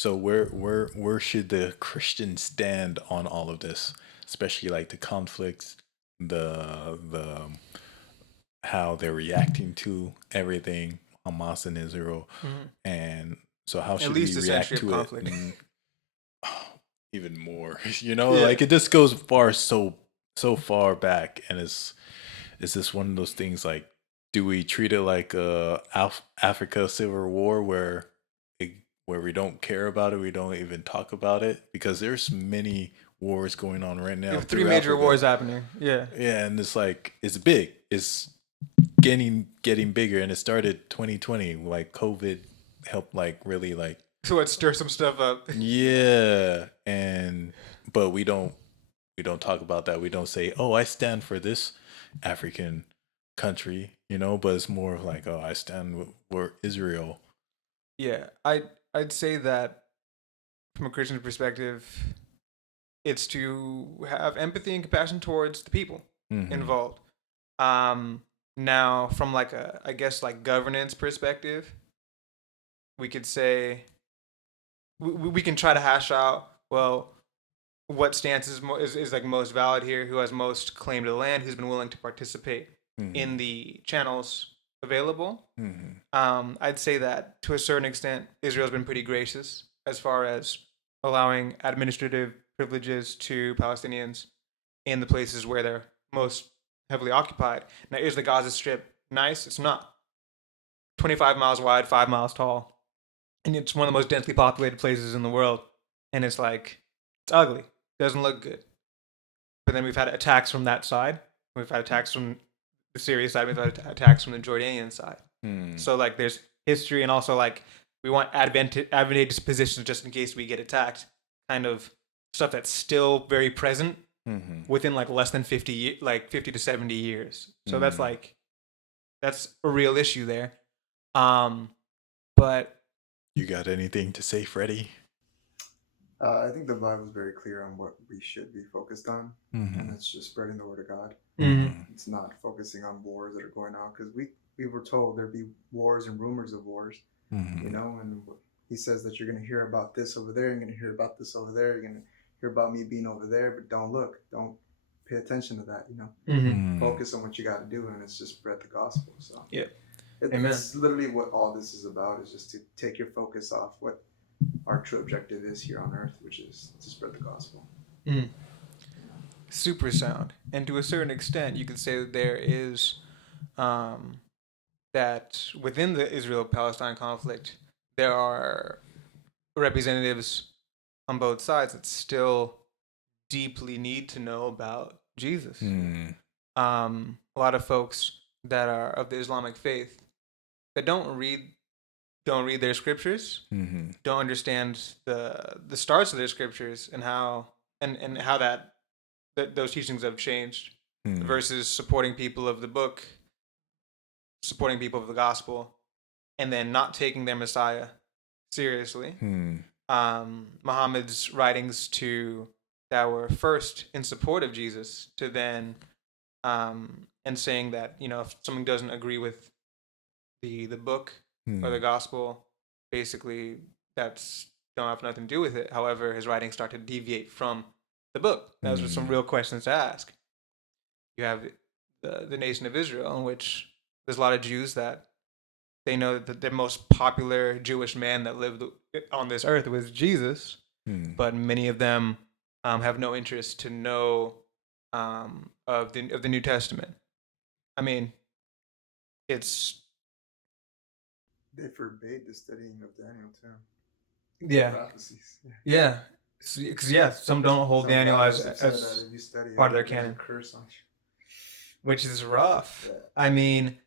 So where should the Christians stand on all of this, especially like the conflicts, the how they're reacting to everything, Hamas and Israel, Mhm. and so how At should we least a century react of to it? conflict. Even more, you know, Yeah. like it just goes so far back, and it's just one of those things like, do we treat it like Africa Civil War it, where we don't care about it, we don't even talk about it, because there's many wars going on right You now have three through major Africa. wars happening. Yeah. Yeah, and it's like it's big. It's getting bigger, and it started 2020. Like COVID helped, like really, like So let's stir some stuff up. yeah, and but we don't talk about that. We don't say, "Oh, I stand for this African country," you know. But it's more of like, "Oh, I stand for Israel." Yeah. I'd say that from a Christian perspective, it's to have empathy and compassion towards the people Hmm. involved. Um, Now, from like a, I guess like governance perspective, we could say we can try to hash out, well, what stance is like most valid here, who has most claim to the land, who's been willing to participate Hmm. in the channels available. Hmm. I'd say that to a certain extent, Israel's been pretty gracious as far as allowing administrative privileges to Palestinians in the places where they're most heavily occupied. Now, is the Gaza Strip nice? It's not. 25 miles wide, 5 miles tall, and it's one of the most densely populated places in the world. And it's like, it's ugly. Doesn't look good. But then we've had attacks from that side. We've had attacks from the Syria side. We've had attacks from the Jordanian side. Hmm. So like, there's history, and also like we want advantageous positions just in case we get attacked. Kind of stuff that's still very present Hmm. within like less than 50, like 50 to 70 years. So that's Hmm. like that's a real issue there. Um, but You got anything to say, Freddie? I think the Bible is very clear on what we should be focused on, and Hmm. it's just spreading the word of God. mm, Hmm. It's not focusing on wars that are going on because we were told there'd be wars and rumors of wars, Hmm. and he says that you're going to hear about this over there, you're going to hear about this over there, you're going to hear about me being over there, but don't look, don't pay attention to that. mm-hmm. Hmm. Focus on what you got to do, and it's just spread the gospel. So Yeah, amen. it's literally what all this is about, is just to take your focus off what our true objective is here on earth, which is to spread the gospel. Mm. Super sound. And to a certain extent, you could say that there is um, that within the Israel-Palestine conflict, there are representatives on both sides that still deeply need to know about Jesus. Hmm. A lot of folks that are of the Islamic faith that don't read their scriptures, Hmm. don't understand the starts of their scriptures, and how that those teachings have changed, Hmm. versus supporting people of the book, supporting people of the gospel, and then not taking their Messiah seriously. Hmm. Muhammad's writings to that were first in support of Jesus, to then and saying that, if someone doesn't agree with the book or Hmm. the gospel, basically that's don't have nothing to do with it. However, his writings start to deviate from the book. Those are some Hmm. real questions to ask. You have the nation of Israel, in which there's a lot of Jews that they know that the most popular Jewish man that lived on this earth was Jesus, Hmm. but many of them have no interest to know of the New Testament. I mean, it's They forbade the studying of Daniel too, the yeah, prophecies. Yeah. yeah, because yeah, some don't hold Some Daniel rabbis have said that as if you study part of their there's a canon, curse on which is rough. you. I mean,